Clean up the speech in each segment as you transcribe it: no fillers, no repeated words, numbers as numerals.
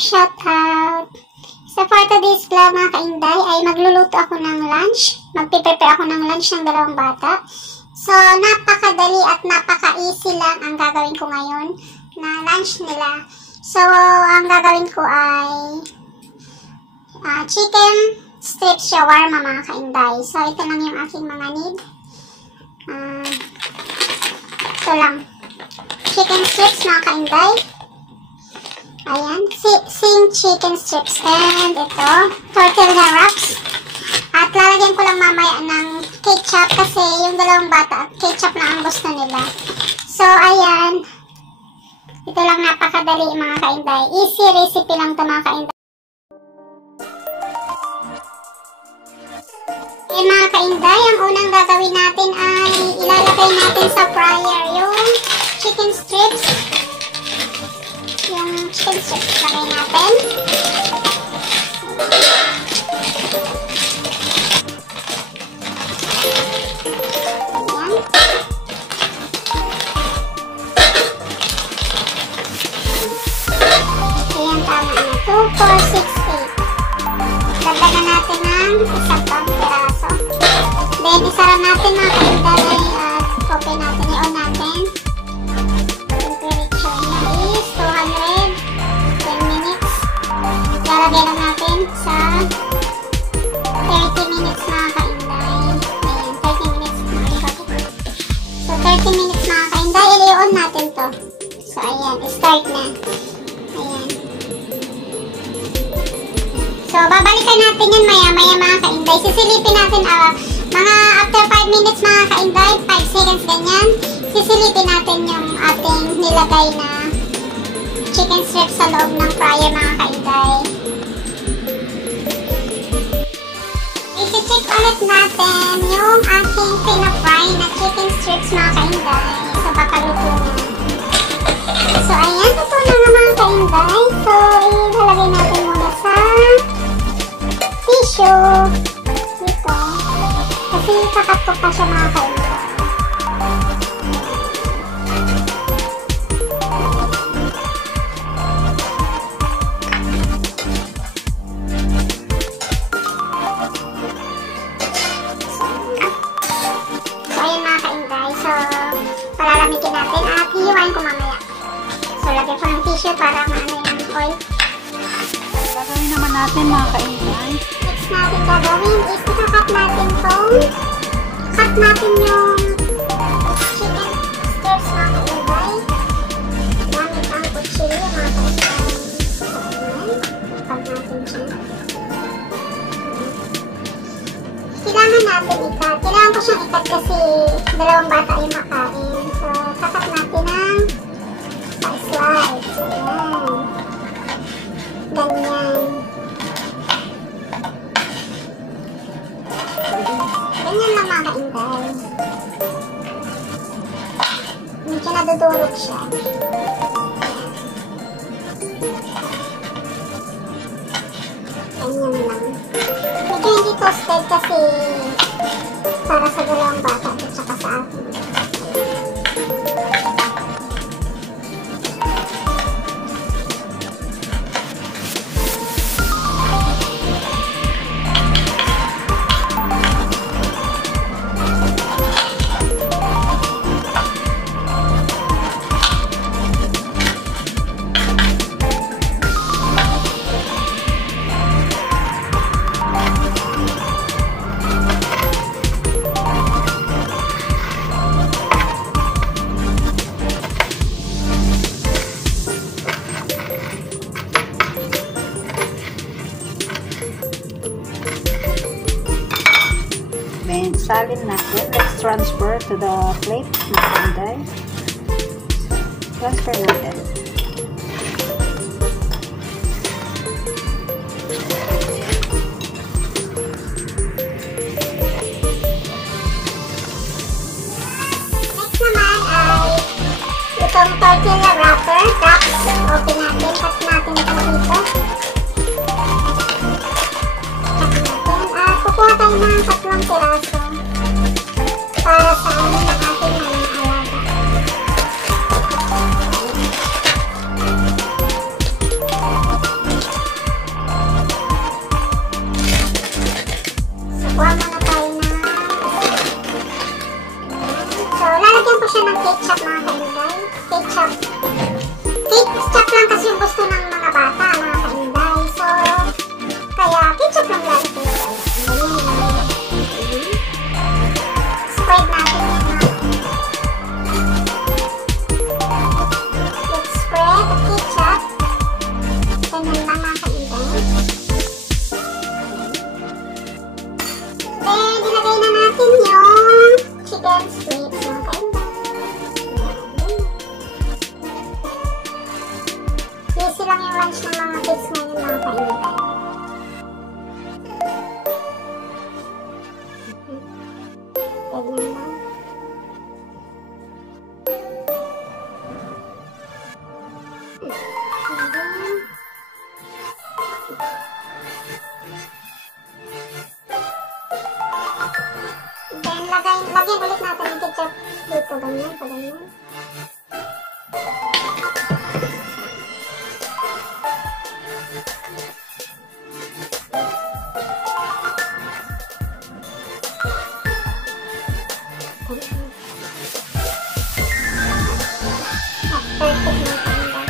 shout out. So for today's vlog mga kainday ay magluluto ako ng lunch. Magpiprepare ako ng lunch ng dalawang bata. So napakadali at napaka-easy lang ang gagawin ko ngayon na lunch nila. So ang gagawin ko ay chicken strips shawarma mga kainday. So ito lang yung aking mga need. Ito lang. Chicken strips mga kainday. Ayan, sing chicken strips. And ito, tortilla wraps. At lalagyan ko lang mamaya ng ketchup kasi yung dalawang bata, ketchup na ang gusto nila. So, ayan. Ito lang napakadali mga kainday. Easy recipe lang ito mga kainday. Ayan mga kainday, ang unang gagawin natin ay ilalagay natin sa fryer yung chicken strips. Yung chicken strips lagay natin. Ayan. Ayan, tama na. 2, 4, 6, 8. Dagdagan natin ng isang pang piraso. Then, isara natin mga kainday at open natin. I-on natin. Lalagay lang natin sa 30 minutes mga kainday. Ayan, 30 minutes. So, 30 minutes mga kainday. I-on natin to. So, ayan. Start na. Ayan. So, babalikan natin yan maya-maya mga kainday. Sisilipin natin mga after 5 minutes mga kainday. 5 seconds ganyan. Sisilipin natin yung ating nilagay na chicken strips sa loob ng fryer mga kainday. I-check ulit natin yung ating pinafry na chicken strips mga kainday. So, baka luto na. So, ayan. Luto na nga mga kainday. So, ilalagay natin muna sa tissue. Dito. Kasi kakat ko pa siya mga kainday. Palalamikin natin at hihiwain ko mamaya. So, lagyan ko ng tissue para maano yung oil. Gagawin naman natin mga kainday. Next natin gagawin is ikakat natin itong cut natin yung chicken strips mga kainday. Gamit ang kutsilyo mga kainday. Cut natin siya. Kailangan natin ikat. Kailangan ko siyang ikat kasi dalawang bata yung makain. So, kakat natin ng slice. Ayan. Ganyan. Ganyan lang mga kainday. Medyo nadudurog siya. Ganyan lang. Medyo hindi toasted kasi para sa dalawang bata at saka sa akin. Then, salin natin. Let's transfer to the plate. Kainday. Transfer natin. Next naman ay itong tortilla wraps. Open natin. Cut natin ito dito. Kukuha tayo ng 3 piraso para sa amin ng ating mga alaga. Lalagyan ulit natin ng ketchup dito. Ganyan, pa ganyan. Perfect na kainday.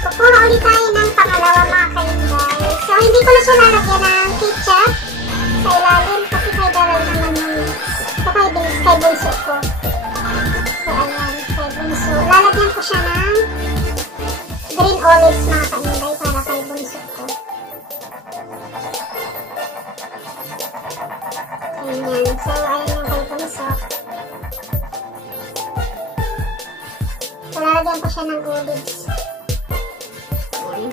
Pupuro ulit tayo ng pangalawa mga kainday. So, hindi ko na siya lalagyan ng ketchup sa ilalim kasi kay Daryl naman yung ito kay bunso ko. So, ayan, kay bunso. Lalagyan ko siya ng green olives mga kainday para kay bunso ko. Ayan. So, ayan yung kay bunso. So, lalagyan ko siya ng olives. Ayan.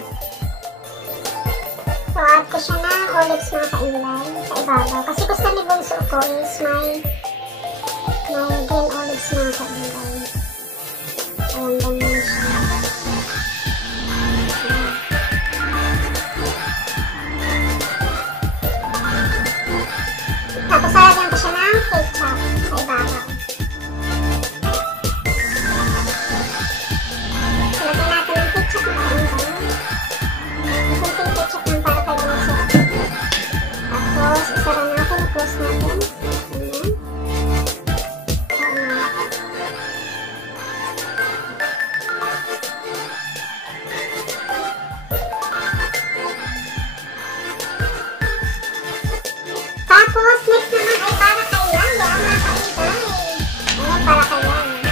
So, add ko siya ng olives mga kainday sa ibabaw. Kasi gusto ni bunso ko is may green olives mga kainday. Ayan, ganyan siya. Tapos, lalagyan ko siya ng ketchup sa ibabaw. Lagyan natin ng ketchup mga kainday. Kunting ketchup lang para kay bunso. Tapos, isara natin, close natin. Ayan. Tapos, next naman ay para kay Lando, mga kainday. Ayan, para kay Lando.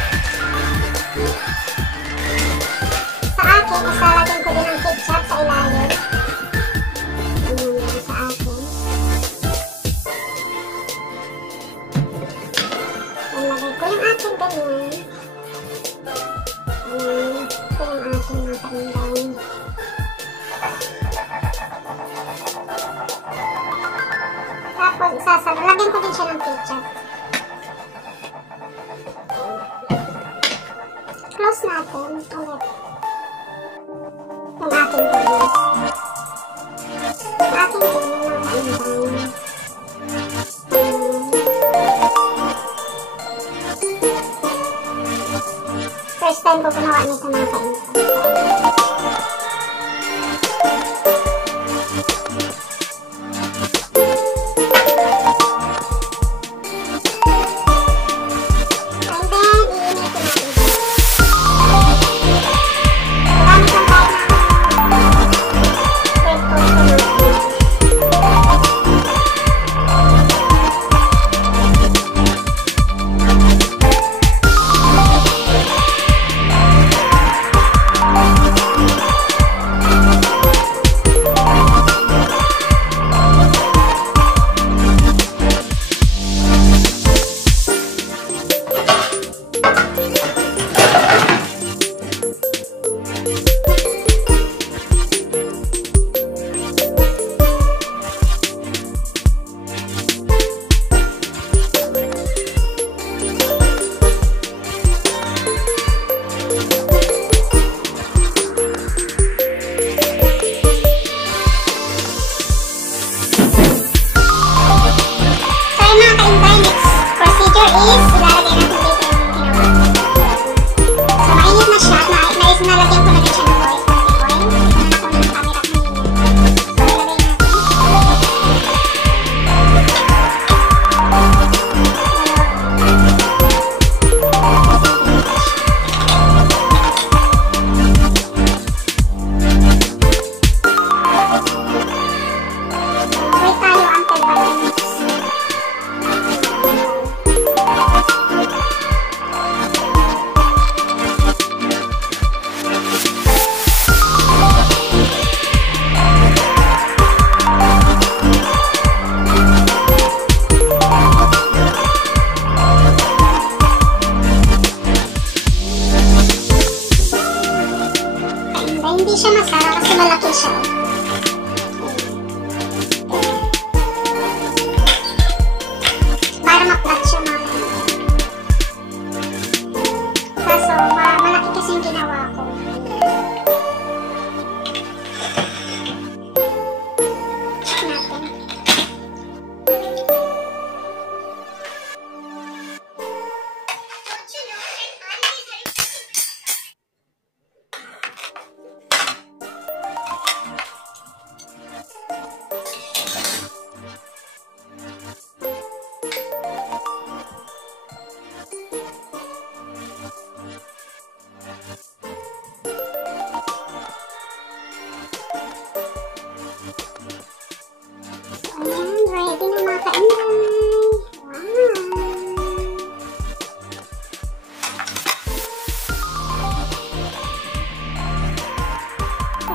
Sa akin, isalagyan ko din ng ketchup sa ilalim. Ayan yan, sa akin. Ayan, lagay ko yung akin ganyan. Ayan, ito yung akin mga kainday. Tapos, lagyan ko din siya ng ketchup. Close natin ulit. Yung ating ganyan. Yung ating ganyan mga kainday. First time ko gumawa nito mga kainday.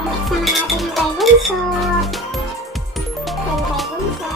mix naman natin yung kay Bunso. Yung kay Bunso.